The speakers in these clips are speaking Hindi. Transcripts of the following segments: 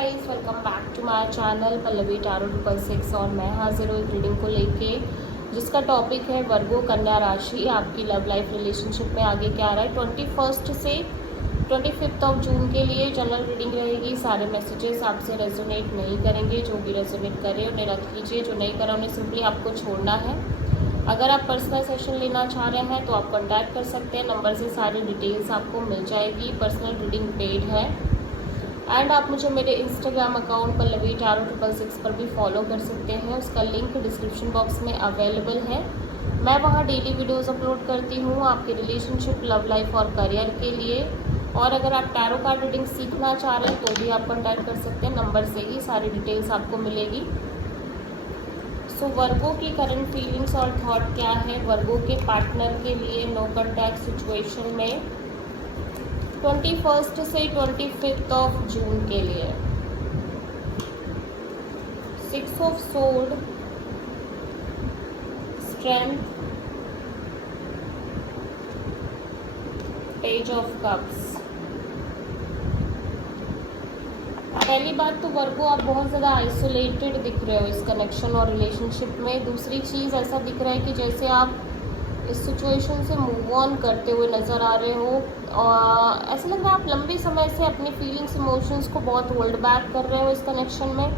Guys, welcome back to my channel Pallavi tarot 666 और मैं हाजिर हूँ एक रीडिंग को लेके जिसका टॉपिक है वर्गो कन्या राशि। आपकी लव लाइफ रिलेशनशिप में आगे क्या आ रहा है। 21 से 25 ऑफ जून के लिए जनरल रीडिंग रहेगी। सारे मैसेजेस आपसे रेजोनेट नहीं करेंगे, जो भी रेजोनेट करे उन्हें रख लीजिए, जो नहीं करा उन्हें सिंपली आपको छोड़ना है। अगर आप पर्सनल सेशन लेना चाह रहे हैं तो आप कॉन्टैक्ट कर सकते हैं, नंबर से सारी डिटेल्स आपको मिल जाएगी। पर्सनल रीडिंग पेड है एंड आप मुझे मेरे इंस्टाग्राम अकाउंट पल्लवी टैरो 666 पर भी फॉलो कर सकते हैं। उसका लिंक डिस्क्रिप्शन बॉक्स में अवेलेबल है। मैं वहाँ डेली वीडियोस अपलोड करती हूँ आपके रिलेशनशिप, लव लाइफ और करियर के लिए। और अगर आप टैरो कार्ड रीडिंग सीखना चाह रहे हैं तो भी आप कॉन्टैक्ट कर सकते हैं, नंबर से ही सारी डिटेल्स आपको मिलेगी। सो वर्गो की करंट फीलिंग्स और थॉट क्या है वर्गो के पार्टनर के लिए नो कॉन्टैक्ट सिचुएशन में 21 से 25 ऑफ जून के लिए। 6 of sword, strength, page of cups. पहली बात तो वर्गो आप बहुत ज़्यादा आइसोलेटेड दिख रहे हो इस कनेक्शन और रिलेशनशिप में। दूसरी चीज़ ऐसा दिख रहा है कि जैसे आप इस सिचुएशन से मूव ऑन करते हुए नज़र आ रहे हो। ऐसा लग रहा है आप लंबे समय से अपनी फीलिंग्स, इमोशंस को बहुत होल्ड बैक कर रहे हो इस कनेक्शन में,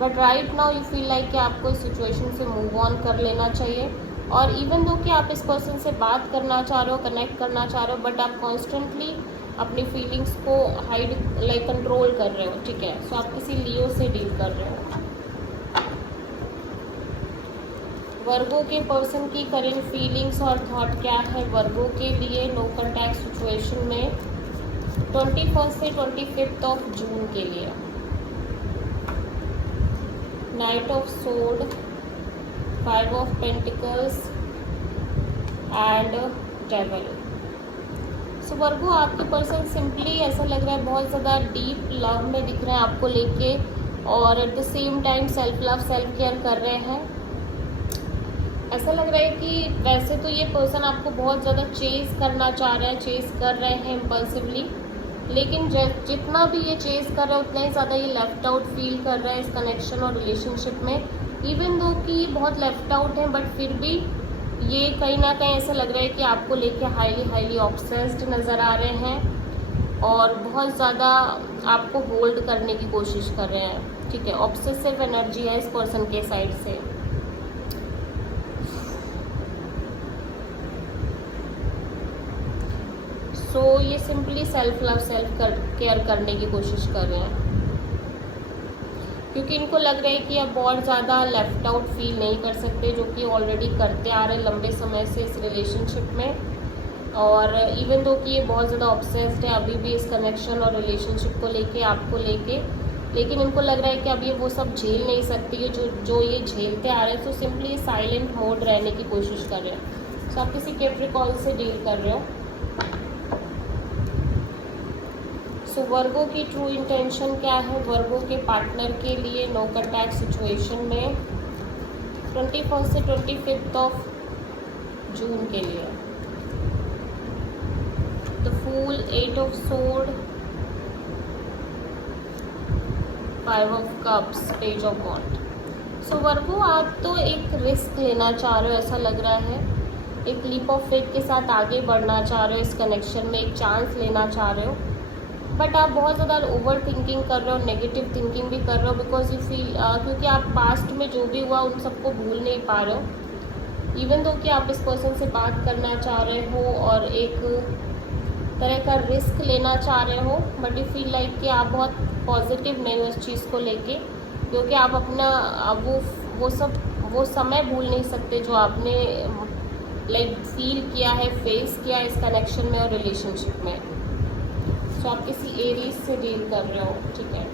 but right now you feel like कि आपको इस सिचुएशन से मूव ऑन कर लेना चाहिए। और इवन दो कि आप इस पर्सन से बात करना चाह रहे हो, कनेक्ट करना चाह रहे हो, बट आप कॉन्स्टेंटली अपनी फीलिंग्स को हाइड कंट्रोल कर रहे हो, ठीक है। सो आप किसी लियो से डील कर रहे हो। वर्गो के पर्सन की करंट फीलिंग्स और थॉट क्या है वर्गो के लिए नो कॉन्टैक्ट सिचुएशन में 21 से 25 ऑफ जून के लिए। Knight of sword, 5 of pentacles and devil. So Virgo आपके पर्सन सिंपली ऐसा लग रहा है बहुत ज़्यादा डीप लव में दिख रहे हैं आपको लेके, और at the same time self love, self care कर रहे हैं। ऐसा लग रहा है कि वैसे तो ये पर्सन आपको बहुत ज़्यादा चेस करना चाह रहा है, चेस कर रहे हैं इम्पल्सिवली, लेकिन जितना भी ये चेस कर रहा है उतना ही ज़्यादा ये लेफ्ट आउट फील कर रहा है इस कनेक्शन और रिलेशनशिप में। इवन दो कि बहुत लेफ्ट आउट है, बट फिर भी ये कहीं ना कहीं ऐसा लग रहा है कि आपको लेके हाईली ऑब्सेस्ड नज़र आ रहे हैं और बहुत ज़्यादा आपको होल्ड करने की कोशिश कर रहे हैं, ठीक है। ऑब्सेसिव एनर्जी है इस पर्सन के साइड से। सो ये simply self love, self care करने की कोशिश कर रहे हैं, क्योंकि इनको लग रहा है कि अब बहुत ज़्यादा लेफ्ट आउट फील नहीं कर सकते, जो कि ऑलरेडी करते आ रहे हैं लंबे समय से इस रिलेशनशिप में। और इवन दो कि ये बहुत ज़्यादा ऑब्सेस्ड है अभी भी इस कनेक्शन और रिलेशनशिप को लेके, आपको लेके, लेकिन इनको लग रहा है कि अब ये वो सब झेल नहीं सकती है जो ये झेलते आ रहे हैं। तो सिंपली साइलेंट मोड रहने की कोशिश कर रहे हैं। सो आप किसी कैप्रिकॉर्न से डील कर रहे हो। सो वर्गो की ट्रू इंटेंशन क्या है वर्गो के पार्टनर के लिए नो कॉन्टैक्ट सिचुएशन में 21 से 25 ऑफ जून के लिए। The fool, 8 of sword, 5 of cups, page of wand. So Virgo आप तो एक रिस्क लेना चाह रहे हो, ऐसा लग रहा है एक लीप ऑफ फेथ के साथ आगे बढ़ना चाह रहे हो इस कनेक्शन में, एक चांस लेना चाह रहे हो, बट आप बहुत ज़्यादा ओवर थिंकिंग कर रहे हो, नेगेटिव थिंकिंग भी कर रहे हो, बिकॉज यू फील क्योंकि आप पास्ट में जो भी हुआ उन सबको भूल नहीं पा रहे हो। इवन दो कि आप इस पर्सन से बात करना चाह रहे हो और एक तरह का रिस्क लेना चाह रहे हो, बट यू फील लाइक कि आप बहुत पॉजिटिव नहीं हो इस चीज़ को लेके, क्योंकि आप अपना अब वो समय भूल नहीं सकते जो आपने फील किया है, फेस किया इस कनेक्शन में और रिलेशनशिप में। तो आप किसी एरीज से डील कर रहे हो, ठीक है।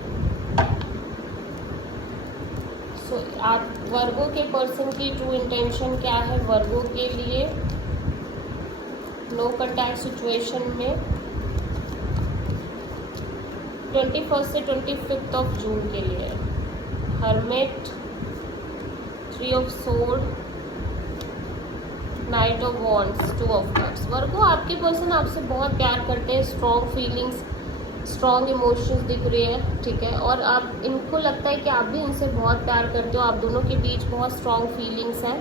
सो आप वर्गो के पर्सन की ट्रू इंटेंशन क्या है वर्गो के लिए नो कॉन्टैक्ट सिचुएशन में 21 से 25 ऑफ जून के लिए। Hermit, 3 of sword, knight of wands, 2 of cups. Virgo आपके पर्सन आपसे बहुत प्यार करते हैं, स्ट्रॉन्ग फीलिंग्स स्ट्रॉन्ग इमोशंस दिख रही है, ठीक है। और आप इनको लगता है कि आप भी इनसे बहुत प्यार करते हो, आप दोनों के बीच बहुत स्ट्रॉन्ग फीलिंग्स हैं,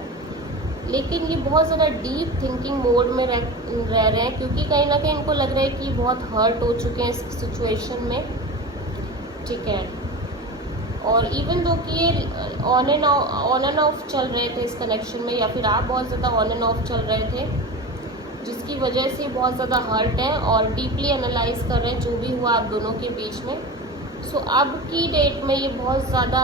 लेकिन ये बहुत ज़्यादा डीप थिंकिंग मोड में रह रहे हैं, क्योंकि कहीं ना कहीं इनको लग रहा है कि बहुत हर्ट हो चुके हैं इस सिचुएशन में, ठीक है। और इवन दो कि ये ऑन एंड ऑफ चल रहे थे इस कनेक्शन में, या फिर आप बहुत ज़्यादा ऑन एंड ऑफ चल रहे थे, जिसकी वजह से बहुत ज़्यादा हर्ट है और डीपली एनालाइज कर रहे हैं जो भी हुआ आप दोनों के बीच में। सो अब की डेट में ये बहुत ज़्यादा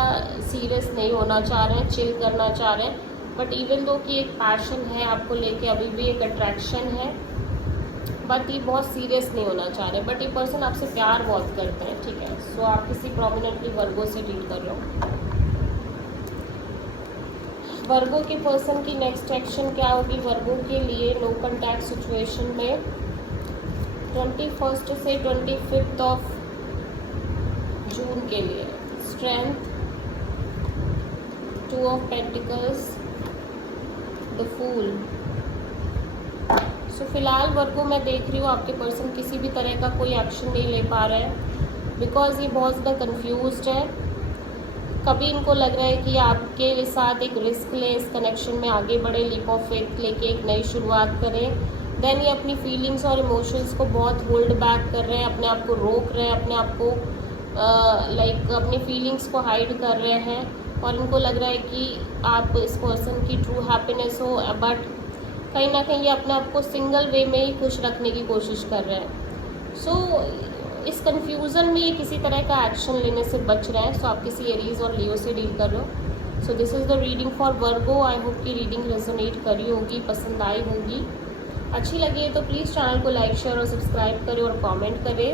सीरियस नहीं होना चाह रहे हैं, चिल करना चाह रहे हैं, बट इवन दो कि एक पैशन है आपको लेके, अभी भी एक अट्रैक्शन है, बट ये बहुत सीरियस नहीं होना चाह रहे। बट ये पर्सन आपसे प्यार बहुत करते हैं, ठीक है। सो आप किसी प्रोमिनेंटली वर्गो से डील कर रहे हो। वर्गो के पर्सन की नेक्स्ट एक्शन क्या होगी वर्गो के लिए नो कॉन्टैक्ट सिचुएशन में 21 से 25 ऑफ जून के लिए। Strength, 2 of pentacles, the fool. So फिलहाल वर्गो मैं देख रही हूँ आपके पर्सन किसी भी तरह का कोई एक्शन नहीं ले पा रहे हैं, बिकॉज ये बहुत ज़्यादा कन्फ्यूज्ड है। कभी इनको लग रहा है कि आपके साथ एक रिस्क लें, इस कनेक्शन में आगे बढ़े, लीप ऑफ फेथ लेके एक नई शुरुआत करें। देन ये अपनी फीलिंग्स और इमोशंस को बहुत होल्ड बैक कर रहे हैं, अपने आप को रोक रहे हैं, अपने आप को अपनी फीलिंग्स को हाइड कर रहे हैं, और इनको लग रहा है कि आप इस पर्सन की ट्रू हैप्पीनेस हो, बट कहीं ना कहीं ये अपने आप को सिंगल वे में ही खुश रखने की कोशिश कर रहे हैं। सो इस कंफ्यूजन में ये किसी तरह का एक्शन लेने से बच रहे हैं। सो आप किसी एरीज और लियो से डील कर रहे हो। So this is the reading for Virgo. I hope की रीडिंग रेजोनेट करी होगी, पसंद आई होगी। अच्छी लगी है तो प्लीज़ चैनल को लाइक, शेयर और सब्सक्राइब करें और कमेंट करें।